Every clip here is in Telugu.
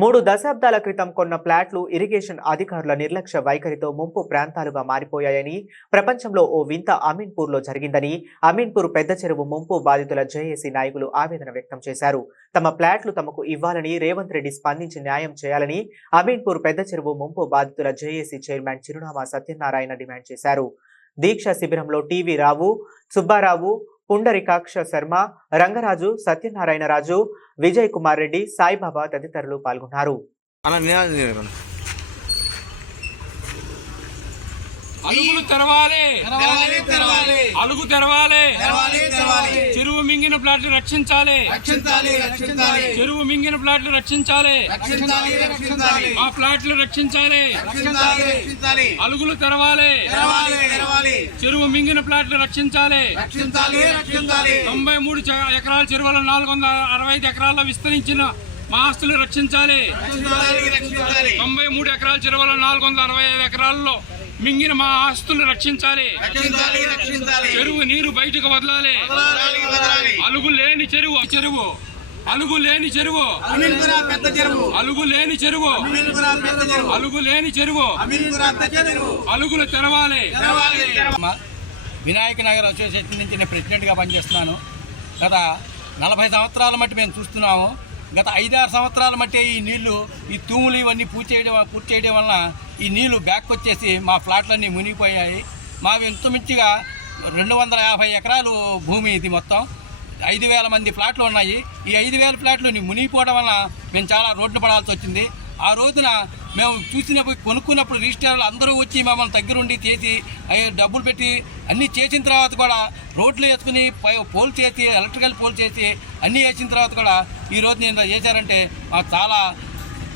3 దశాబ్దాల క్రితం కొన్న ప్లాట్లు ఇరిగేషన్ అధికారుల నిర్లక్ష్య వైఖరితో ముంపు ప్రాంతాలుగా మారిపోయాయని, ప్రపంచంలో ఓ వింత అమీన్పూర్లో జరిగిందని అమీన్పూర్ పెద్ద చెరువు ముంపు బాధితుల జేఏసీ నాయకులు ఆవేదన వ్యక్తం చేశారు. తమ ప్లాట్లు తమకు ఇవ్వాలని రేవంత్ రెడ్డి స్పందించి న్యాయం చేయాలని అమీన్పూర్ పెద్ద చెరువు ముంపు బాధితుల జేఏసీ చైర్మన్ చిరునామా సత్యనారాయణ డిమాండ్ చేశారు. దీక్ష శిబిరంలో టీవీ రావు, సుబ్బారావు, పుండరికాక్ష శర్మ, రంగరాజు, సత్యనారాయణ రాజు, విజయ్ కుమార్ రెడ్డి, సాయిబాబా తదితరులు పాల్గొన్నారు. అలుగులు తెరవాలి, అలుగు తెరవాలి, చెరువు మింగిన ప్లాట్లు రక్షించాలి, చెరువు మింగిన ప్లాట్లు రక్షించాలి, మా ప్లాట్లు రక్షించాలి, అలుగులు తెరవాలి, చెరువు మింగిన ప్లాట్లు రక్షించాలి. 93 ఎకరాల చెరువుల 465 ఎకరాల్లో విస్తరించిన మా ఆస్తులు రక్షించాలి. 93 ఎకరాల చెరువుల 465 ఎకరాల్లో మింగిన మా ఆస్తులు రక్షించాలి. చెరువు నీరు బయటకు వదలాలి. అలుగు లేని చెరువు, అలుగు లేని చెరువు, అలుగు లేని చెరువు, అలుగు లేని చెరువు, అలుగులు తెరవాలి. వినాయక నగర్ అసోసియేషన్ నుంచి నేను ప్రెసిడెంట్గా పనిచేస్తున్నాను. గత 40 సంవత్సరాల మట్టి మేము చూస్తున్నాము. గత 5-6 సంవత్సరాల మట్టి ఈ నీళ్లు, ఈ తూములు ఇవన్నీ పూర్తి చేయడం వలన ఈ నీళ్లు బ్యాక్ వచ్చేసి మా ఫ్లాట్లన్నీ మునిగిపోయాయి. మావి ఇంచుమించుగా 250 ఎకరాలు భూమి, ఇది మొత్తం 5,000 మంది ఫ్లాట్లు ఉన్నాయి. ఈ 5,000 ఫ్లాట్లు మునిగిపోవడం వల్ల మేము చాలా రోడ్లు పడాల్సి వచ్చింది. ఆ రోజున మేము చూసినప్పుడు కొనుక్కున్నప్పుడు రిజిస్ట్రార్లు అందరూ వచ్చి మమ్మల్ని దగ్గరుండి చేసి డబ్బులు పెట్టి అన్నీ చేసిన తర్వాత కూడా రోడ్లు వేసుకుని పోల్ చేసి, ఎలక్ట్రికల్ పోల్ చేసి అన్నీ వేసిన తర్వాత కూడా ఈరోజు నేను చేశారంటే మాకు చాలా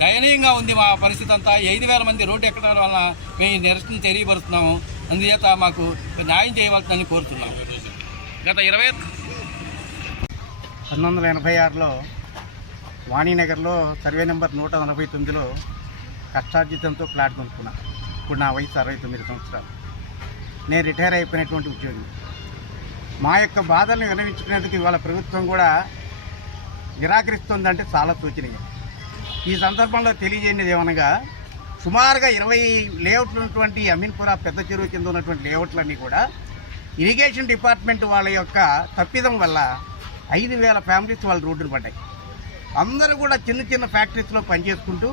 దయనీయంగా ఉంది మా పరిస్థితి అంతా. 5,000 మంది రోడ్డు ఎక్కడం వల్ల మేము నిరసన తెలియపరుస్తున్నాము. అందుచేత మాకు న్యాయం చేయవలసిందని కోరుతున్నాము. గత 1986లో వాణినగర్లో సర్వే నెంబర్ 149లో కష్టార్జితంతో ఫ్లాట్ కొనుక్కున్నాను. ఇప్పుడు నా వయసు 69 సంవత్సరాలు. నేను రిటైర్ అయిపోయినటువంటి ఉద్యోగి. మా యొక్క బాధలను వినవించుకునేందుకు ఇవాళ ప్రభుత్వం కూడా నిరాకరిస్తుందంటే చాలా సూచనీయం. ఈ సందర్భంలో తెలియజేయనిది ఏమనగా, సుమారుగా 20 లేఅవుట్లు ఉన్నటువంటి అమీన్పురా పెద్ద చెరువు కింద ఉన్నటువంటి లేఅవుట్లన్నీ కూడా ఇరిగేషన్ డిపార్ట్మెంట్ వాళ్ళ యొక్క తప్పిదం వల్ల 5,000 ఫ్యామిలీస్ వాళ్ళ రోడ్డును పడ్డాయి. అందరూ కూడా చిన్న చిన్న ఫ్యాక్టరీస్లో పనిచేసుకుంటూ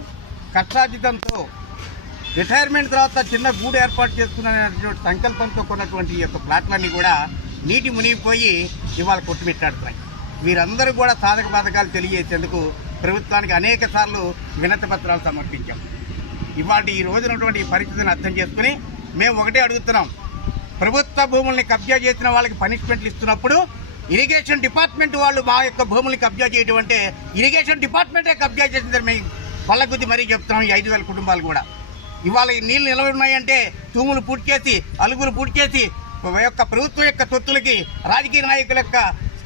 కష్టార్జితంతో రిటైర్మెంట్ తర్వాత చిన్న గూడు ఏర్పాటు చేసుకునేటువంటి సంకల్పంతో కొన్నటువంటి ఈ యొక్క ప్లాట్లన్నీ కూడా నీటి మునిగిపోయి ఇవాళ కొట్టుమిట్టాడుతున్నాయి. వీరందరూ కూడా సాధక బాధకాలు తెలియజేసేందుకు ప్రభుత్వానికి అనేక సార్లు వినతి పత్రాలు సమర్పించాం. ఇవాళ ఈ రోజునటువంటి పరిస్థితిని అర్థం చేసుకుని మేము ఒకటే అడుగుతున్నాం. ప్రభుత్వ భూముల్ని కబ్జా చేసిన వాళ్ళకి పనిష్మెంట్లు ఇస్తున్నప్పుడు ఇరిగేషన్ డిపార్ట్మెంట్ వాళ్ళు మా యొక్క భూముల్ని కబ్జా చేయడం అంటే ఇరిగేషన్ డిపార్ట్మెంటే కబ్జా చేసిందని మేము పళ్ళగుద్ది మరీ చెప్తున్నాం. ఈ 5,000 కుటుంబాలు కూడా ఇవాళ ఈ నీళ్ళు నిలవ ఉన్నాయంటే తూములు పూర్తి చేసి, అలుగులు పూర్తి చేసి యొక్క ప్రభుత్వం యొక్క తొత్తులకి రాజకీయ నాయకుల యొక్క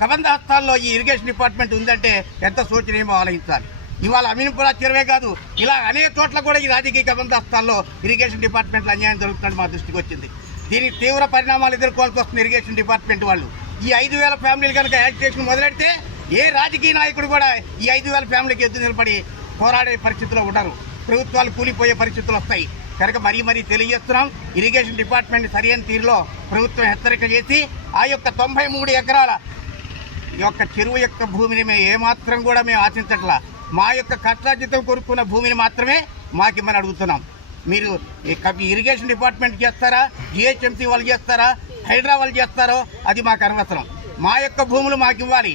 కబంధ హస్తాల్లో ఈ ఇరిగేషన్ డిపార్ట్మెంట్ ఉందంటే ఎంత శోచనీయమో ఆలోచించాలి. ఇవాళ అమీన్పురా చెరువే కాదు, ఇలా అనేక చోట్ల కూడా ఈ రాజకీయ కబంధ హస్తాల్లో ఇరిగేషన్ డిపార్ట్మెంట్లో అన్యాయం జరుగుతుందని మా దృష్టికి వచ్చింది. దీనికి తీవ్ర పరిణామాలు ఎదుర్కోవాల్సి వస్తుంది ఇరిగేషన్ డిపార్ట్మెంట్ వాళ్ళు. ఈ 5,000 ఫ్యామిలీలు కనుక యాజిటేషన్ మొదలెడితే ఏ రాజకీయ నాయకుడు కూడా ఈ 5,000 ఫ్యామిలీకి ఎదురు నిలబడి పోరాడే పరిస్థితిలో ఉండరు. ప్రభుత్వాలు కూలిపోయే పరిస్థితులు వస్తాయి. కనుక మరీ తెలియజేస్తున్నాం, ఇరిగేషన్ డిపార్ట్మెంట్ సరైన తీరులో ప్రభుత్వం హెచ్చరిక చేసి ఆ యొక్క 93 ఎకరాల యొక్క చెరువు యొక్క భూమిని మేము ఏమాత్రం కూడా మేము ఆశించట్లా. మా యొక్క కష్టార్జితం కొనుక్కున్న భూమిని మాత్రమే మాకిమ్మని అడుగుతున్నాం. మీరు ఇరిగేషన్ డిపార్ట్మెంట్ చేస్తారా, జిహెచ్ఎంసీ వాళ్ళు చేస్తారా, హైడ్రా వాళ్ళు చేస్తారో అది మాకు అనవసరం. మా యొక్క భూములు మాకు ఇవ్వాలి.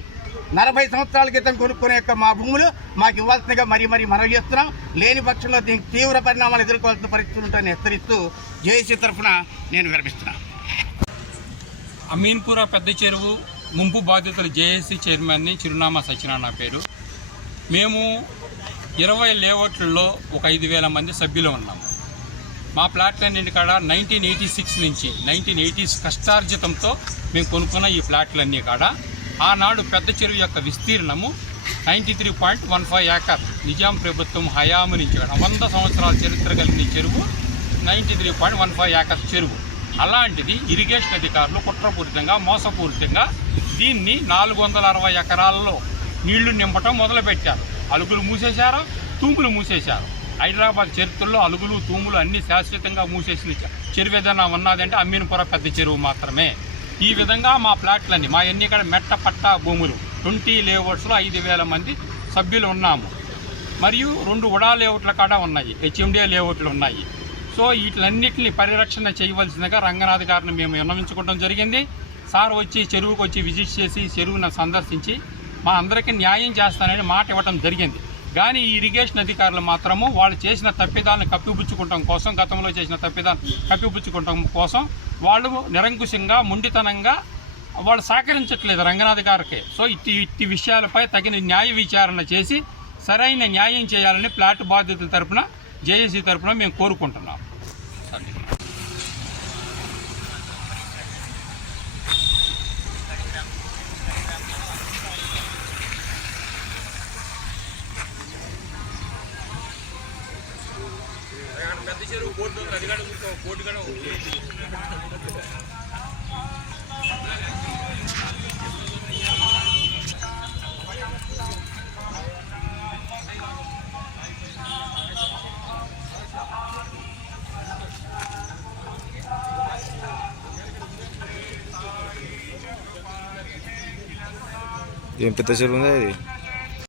40 సంవత్సరాల క్రితం కొనుక్కునే యొక్క మా భూములు మాకు ఇవ్వాల్సిందిగా మరీ మనవి చేస్తున్నాం. లేని పక్షంలో దీనికి తీవ్ర పరిణామాలు ఎదుర్కోవాల్సిన పరిస్థితులు ఉంటాయని హెచ్చరిస్తూ జేఏసీ తరఫున నేను విరమిస్తున్నాను. అమీన్పురా పెద్ద చెరువు ముంపు బాధితుల జేఏసీ చైర్మన్ని చిరునామా సత్యనారాయణ నా పేరు. మేము 20 లేఅవుట్లలో ఒక 5,000 మంది సభ్యులు ఉన్నాము. మా ప్లాట్లన్నింటి కాడ 1986 నుంచి 1980s కష్టార్జితంతో మేము కొనుక్కున్న ఈ ప్లాట్లన్నీ కాడ ఆనాడు పెద్ద చెరువు యొక్క విస్తీర్ణము 93.15 ఏకర్. నిజాం ప్రభుత్వం హయాము నుంచి 100 సంవత్సరాల చరిత్ర కలిగిన చెరువు 93.15 ఏకర్ చెరువు. అలాంటిది ఇరిగేషన్ అధికారులు కుట్రపూరితంగా, మోసపూరితంగా దీన్ని 460 ఎకరాల్లో నీళ్లు నింపటం మొదలుపెట్టారు. అలుగులు మూసేశారు, తూములు మూసేశారు. హైదరాబాద్ చరిత్రలో అలుగులు తూములు అన్ని శాశ్వతంగా మూసేసిన చెరువు ఏదైనా ఉన్నదంటే అమీన్పుర పెద్ద చెరువు మాత్రమే. ఈ విధంగా మా ప్లాట్లన్నీ మా ఎన్నికల మెట్ట పట్టా భూములు 20 లేఅవుట్స్లో 5,000 మంది సభ్యులు ఉన్నాము. మరియు 2 ఉడా లేఅవుట్ల కాడ ఉన్నాయి, హెచ్ఎండిఏ లేఅవుట్లు ఉన్నాయి. సో వీటిలన్నింటినీ పరిరక్షణ చేయవలసిందిగా రంగనాథ్ గారిని మేము విన్నవించుకోవడం జరిగింది. సార్ వచ్చి చెరువుకు వచ్చి విజిట్ చేసి చెరువును సందర్శించి మా అందరికీ న్యాయం చేస్తానని మాట ఇవ్వడం జరిగింది. కానీ ఈ ఇరిగేషన్ అధికారులు మాత్రము వాళ్ళు చేసిన తప్పిదాలను కప్పిపుచ్చుకోవడం కోసం, గతంలో చేసిన తప్పిదాన్ని కప్పిపుచ్చుకోవడం కోసం వాళ్ళు నిరంకుశంగా మొండితనంగా వాళ్ళు సహకరించట్లేదు రంగనాథ్ గారికి. సో ఇట్టి విషయాలపై తగిన న్యాయ విచారణ చేసి సరైన న్యాయం చేయాలని ప్లాట్ బాధితుల తరపున జేఏసీ తరపున మేము కోరుకుంటున్నాం. ఏం పెద్ద చెరువు ఉందా ఇది?